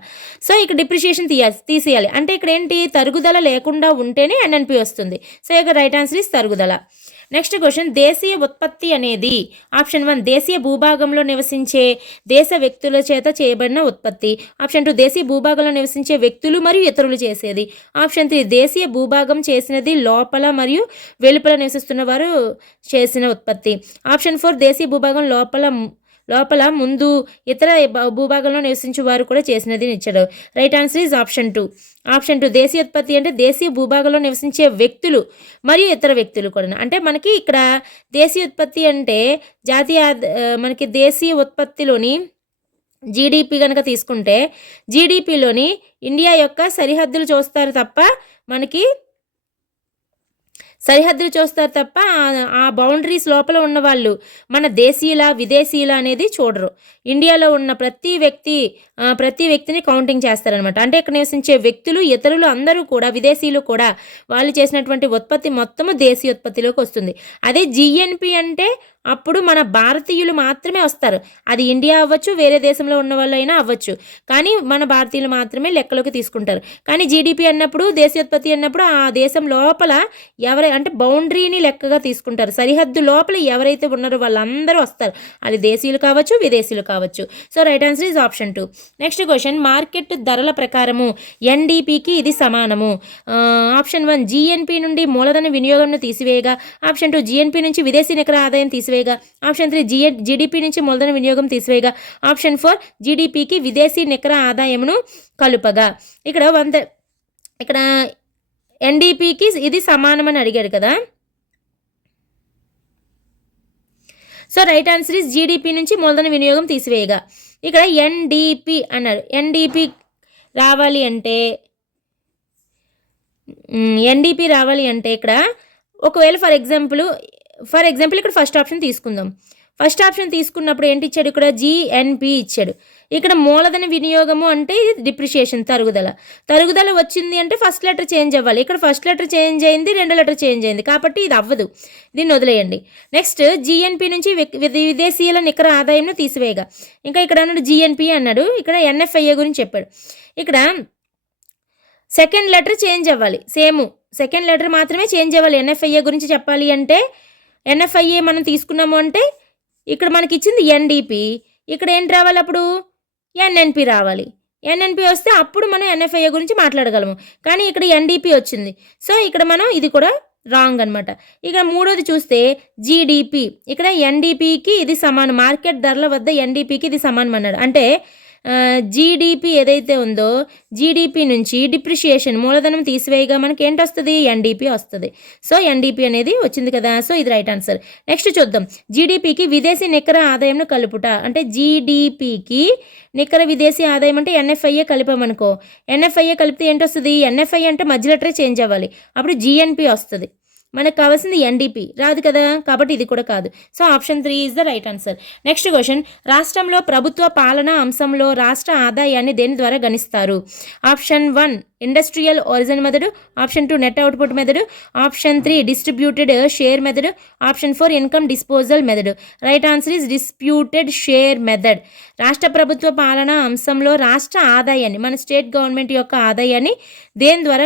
సో ఇక్కడ డిప్రిషియేషన్ తీసేయాలి అంటే ఇక్కడ ఏంటి, తరుగుదల లేకుండా ఉంటేనే ఎన్ఎన్పి వస్తుంది. సో ఇక్కడ రైట్ ఆన్సర్ ఇస్ తరుగుదల. నెక్స్ట్ క్వశ్చన్, దేశీయ ఉత్పత్తి అనేది ఆప్షన్ 1 దేశీయ భూభాగంలో నివసించే దేశ వ్యక్తుల చేత చేయబడిన ఉత్పత్తి, ఆప్షన్ 2 దేశీయ భూభాగంలో నివసించే వ్యక్తులు మరియు ఇతరులు చేసేది, ఆప్షన్ 3 దేశీయ భూభాగం చేసినది లోపల మరియు వెలుపల నివసిస్తున్న వారు చేసిన ఉత్పత్తి, ఆప్షన్ 4 దేశీయ భూభాగం లోపల ముందు ఇతర భూభాగంలో నివసించే వారు కూడా చేసినది ఇచ్చాడు. Right answer is option 2. Option 2 దేశీయ ఉత్పత్తి అంటే దేశీయ భూభాగంలో నివసించే వ్యక్తులు మరియు ఇతర వ్యక్తులు కూడా. అంటే మనకి ఇక్కడ దేశీయ ఉత్పత్తి అంటే మనకి దేశీయ ఉత్పత్తిలోని జీడిపి కనుక తీసుకుంటే జీడిపిలోని ఇండియా యొక్క సరిహద్దులు చూస్తారు తప్ప ఆ బౌండరీస్ లోపల ఉన్న వాళ్ళు మన దేశీయుల విదేశీయుల అనేది చూడరు. ఇండియాలో ఉన్న ప్రతి వ్యక్తి ప్రతి వ్యక్తిని కౌంటింగ్ చేస్తారనమాట. అంటే ఇక్కడ నివసించే వ్యక్తులు, ఇతరులు అందరూ కూడా, విదేశీయులు కూడా వాళ్ళు చేసినటువంటి ఉత్పత్తి మొత్తము దేశీయ ఉత్పత్తిలోకి వస్తుంది. అదే జీఎన్పి అంటే అప్పుడు మన భారతీయులు మాత్రమే వస్తారు. అది ఇండియా అవ్వచ్చు, వేరే దేశంలో ఉన్న వాళ్ళైనా అవ్వచ్చు, కానీ మన భారతీయులు మాత్రమే లెక్కలోకి తీసుకుంటారు. కానీ జీడిపి అన్నప్పుడు, దేశీయోత్పత్తి అన్నప్పుడు ఆ దేశం లోపల అంటే బౌండరీని లెక్కగా తీసుకుంటారు. సరిహద్దు లోపల ఎవరైతే ఉన్నారో వాళ్ళందరూ వస్తారు. అది దేశీయులు కావచ్చు, విదేశీయులు కావచ్చు. So right answer is option 2. Next question, market ధరల ప్రకారము ఎన్డీపీకి ఇది సమానము. ఆప్షన్ 1 జీఎన్పీ నుండి మూలధన వినియోగంను తీసివేయగా. ఆప్షన్ 2 జీఎన్పీ నుంచి విదేశీ నికర ఆదాయం తీసివేయగా. ఆప్షన్ 3 జీడిపి నుంచి మూలధన వినియోగం తీసివేయగా. ఆప్షన్ 4 జీడిపికి విదేశీ నికర ఆదాయమును కలుపగా. ఇక్కడ ఎన్డీపీకి ఇది సమానమని అడిగాడు కదా. So right answer is GDP నుంచి మూలధన వినియోగం తీసివేయగా. ఇక్కడ ఎన్డీపీ అన్నాడు. ఎన్డీపీ రావాలి అంటే ఇక్కడ ఒకవేళ ఫర్ ఎగ్జాంపుల్ ఇక్కడ ఫస్ట్ ఆప్షన్ తీసుకుందాం. ఫస్ట్ ఆప్షన్ తీసుకున్నప్పుడు ఏంటి ఇచ్చాడు? ఇక్కడ జీఎన్పి ఇచ్చాడు. ఇక్కడ మూలధన వినియోగము అంటే ఇది డిప్రిషియేషన్, తరుగుదల వచ్చింది అంటే ఫస్ట్ లెటర్ చేంజ్ అవ్వాలి. ఇక్కడ ఫస్ట్ లెటర్ చేంజ్ అయింది, రెండో లెటర్ చేంజ్ అయింది, కాబట్టి ఇది అవ్వదు, దీన్ని వదిలేయండి. నెక్స్ట్ జీఎన్పి నుంచి విదేశీయుల నికర ఆదాయంను తీసివేయగా. ఇంకా ఇక్కడ అన్నాడు జీఎన్పి అన్నాడు, ఇక్కడ ఎన్ఎఫ్ఐఏ గురించి చెప్పాడు. ఇక్కడ సెకండ్ లెటర్ చేంజ్ అవ్వాలి, సెకండ్ లెటర్ మాత్రమే చేంజ్ అవ్వాలి. ఎన్ఎఫ్ఐఏ గురించి చెప్పాలి అంటే ఎన్ఎఫ్ఐఏ మనం తీసుకున్నాము అంటే ఇక్కడ మనకి ఇచ్చింది ఎన్డీపీ, ఇక్కడ ఏంటి రావాలి? అప్పుడు ఎన్ఎన్పి రావాలి. ఎన్ఎన్పి వస్తే అప్పుడు మనం ఎన్ఎఫ్ఐఏ గురించి మాట్లాడగలము, కానీ ఇక్కడ ఎన్డీపీ వచ్చింది. సో ఇక్కడ మనం ఇది కూడా రాంగ్ అనమాట. ఇక్కడ మూడోది చూస్తే జీడిపి, ఇక్కడ ఎన్డీపీకి ఇది సమానం, మార్కెట్ ధరల వద్ద ఎన్డీపీకి ఇది సమానం అన్నాడు. అంటే జీడిపి ఏదైతే ఉందో జీడిపి నుంచి డిప్రిషియేషన్ మూలధనం తీసివేయగా మనకి ఏంటి వస్తుంది? ఎన్డీపీ వస్తుంది. సో ఎన్డీపీ అనేది వచ్చింది కదా. సో ఇది రైట్ ఆన్సర్. నెక్స్ట్ చూద్దాం, జీడిపికి విదేశీ నికర ఆదాయంను కలుపుట. అంటే జీడిపికి నికర విదేశీ ఆదాయం అంటే ఎన్ఎఫ్ఐఏ కలిపామనుకో, ఎన్ఎఫ్ఐఏ కలిపితే ఏంటి వస్తుంది? ఎన్ఎఫ్ఐ అంటే మధ్య లెటరే చేంజ్ అవ్వాలి, అప్పుడు జీఎన్పి వస్తుంది. మనకు కావాల్సింది ఎన్డీపీ రాదు కదా, కాబట్టి ఇది కూడా కాదు. So option 3 is the right answer. Next question, రాష్ట్రంలో ప్రభుత్వ పాలనా అంశంలో రాష్ట్ర ఆదాయాన్ని దేని ద్వారా గణిస్తారు? Option 1 industrial origin method, option 2 net output method, option 3 distributed share method, option 4 income disposal method. Right answer is distributed share method. రాష్ట్ర ప్రభుత్వ పాలనా అంశంలో రాష్ట్ర ఆదాయాన్ని, మన స్టేట్ గవర్నమెంట్ యొక్క ఆదాయాన్ని దేని ద్వారా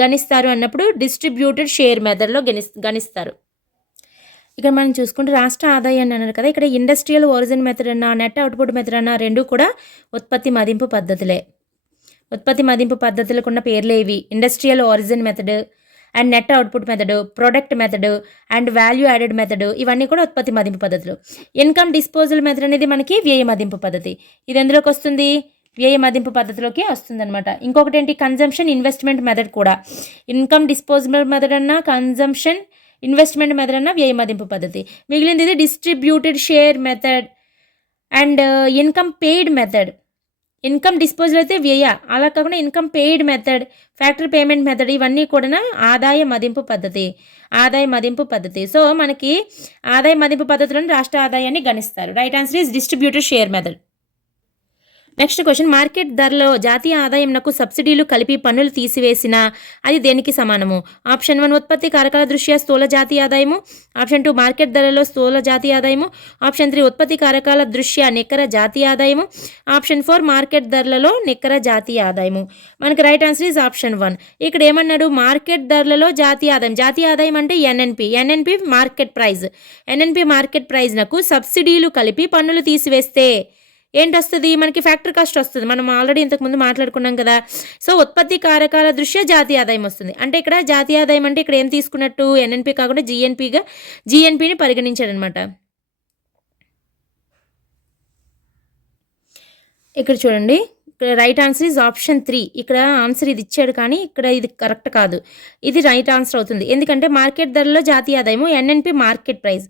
గణిస్తారు అన్నప్పుడు డిస్ట్రిబ్యూటెడ్ షేర్ మెథడ్లో గణిస్తారు. ఇక్కడ మనం చూసుకుంటే రాష్ట్ర ఆదాయాన్ని అన్నారు కదా, ఇక్కడ ఇండస్ట్రియల్ ఒరిజిన్ మెథడ్ అన్న నెట్ అవుట్పుట్ మెథడ్ అన్న రెండు కూడా ఉత్పత్తి మదింపు పద్ధతులే. ఉత్పత్తి మదింపు పద్ధతులకు ఉన్న పేర్లే ఇవి: industrial origin method and net output method, product method and value added method, ఇవన్నీ కూడా ఉత్పత్తి మదింపు పద్ధతులు. ఇన్కమ్ డిస్పోజల్ మెథడ్ అనేది మనకి వ్యయ మదింపు పద్ధతి. ఇది ఎందులోకి వస్తుంది? వ్యయ మదింపు పద్ధతిలోకి వస్తుంది అనమాట. ఇంకొకటి ఏంటి? కన్జంప్షన్ ఇన్వెస్ట్మెంట్ మెథడ్ కూడా. ఇన్కమ్ డిస్పోజబుల్ మెథడ్ అన్న, కన్జంప్షన్ ఇన్వెస్ట్మెంట్ మెథడ్ అన్న వ్యయ మదింపు పద్ధతి. మిగిలింది ఇది distributed share method and income paid method. Income disposal అయితే వ్యయ, అలా కాకుండా income paid method, factory payment method, ఇవన్నీ కూడా ఆదాయ మదింపు పద్ధతి. సో మనకి ఆదాయ మదింపు పద్ధతులను రాష్ట్ర ఆదాయాన్ని గణిస్తారు. Right answer is distributed share method. Next question, market ధరలో జాతీయ ఆదాయంనకు సబ్సిడీలు కలిపి పన్నులు తీసివేసిన అది దేనికి సమానము? ఆప్షన్ 1 ఉత్పత్తి కారకాల దృష్ట్యా స్థూల జాతీయ ఆదాయము, ఆప్షన్ 2 మార్కెట్ ధరలో స్థూల జాతీయ ఆదాయము, ఆప్షన్ 3 ఉత్పత్తి కారకాల దృష్ట్యా నికర జాతీయ ఆదాయము, ఆప్షన్ 4 మార్కెట్ ధరలలో నికర జాతీయ ఆదాయము. మనకి రైట్ ఆన్సర్ ఈజ్ ఆప్షన్ 1. ఇక్కడ ఏమన్నాడు? మార్కెట్ ధరలలో జాతీయ ఆదాయం అంటే ఎన్ఎన్పి మార్కెట్ ప్రైజ్ నకు సబ్సిడీలు కలిపి పన్నులు తీసివేస్తే ఏంటి వస్తుంది? మనకి ఫ్యాక్టరీ కాస్ట్ వస్తుంది. మనం ఆల్రెడీ ఇంతకుముందు మాట్లాడుకున్నాం కదా. సో ఉత్పత్తి కారకాల దృష్ట్యా జాతీయ ఆదాయం వస్తుంది. అంటే ఇక్కడ జాతీయ ఆదాయం అంటే ఇక్కడ ఏం తీసుకున్నట్టు? ఎన్ఎన్పి కాకుండా జీఎన్పిని పరిగణించాడనమాట. ఇక్కడ చూడండి, ఇక్కడ రైట్ ఆన్సర్ ఈజ్ ఆప్షన్ 3. ఇక్కడ ఆన్సర్ ఇది ఇచ్చాడు, కానీ ఇక్కడ ఇది కరెక్ట్ కాదు. ఇది రైట్ ఆన్సర్ అవుతుంది. ఎందుకంటే మార్కెట్ ధరలో జాతీయ ఆదాయము ఎన్ఎన్పి మార్కెట్ ప్రైస్,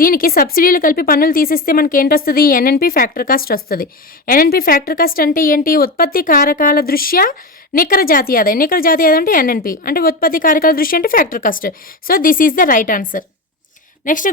దీనికి సబ్సిడీలు కలిపి పన్నులు తీసేస్తే మనకి ఏంటి వస్తుంది? ఎన్ఎన్పి ఫ్యాక్టర్ కాస్ట్ వస్తుంది. ఎన్ఎన్పి ఫ్యాక్టర్ కాస్ట్ అంటే ఏంటి? ఉత్పత్తి కారకాల దృష్ట్యా నికర జాతీయ ఆదాయం అంటే ఎన్ఎన్పి, అంటే ఉత్పత్తి కారకాల దృష్ట్యా అంటే factor cost. So this is the right answer. Next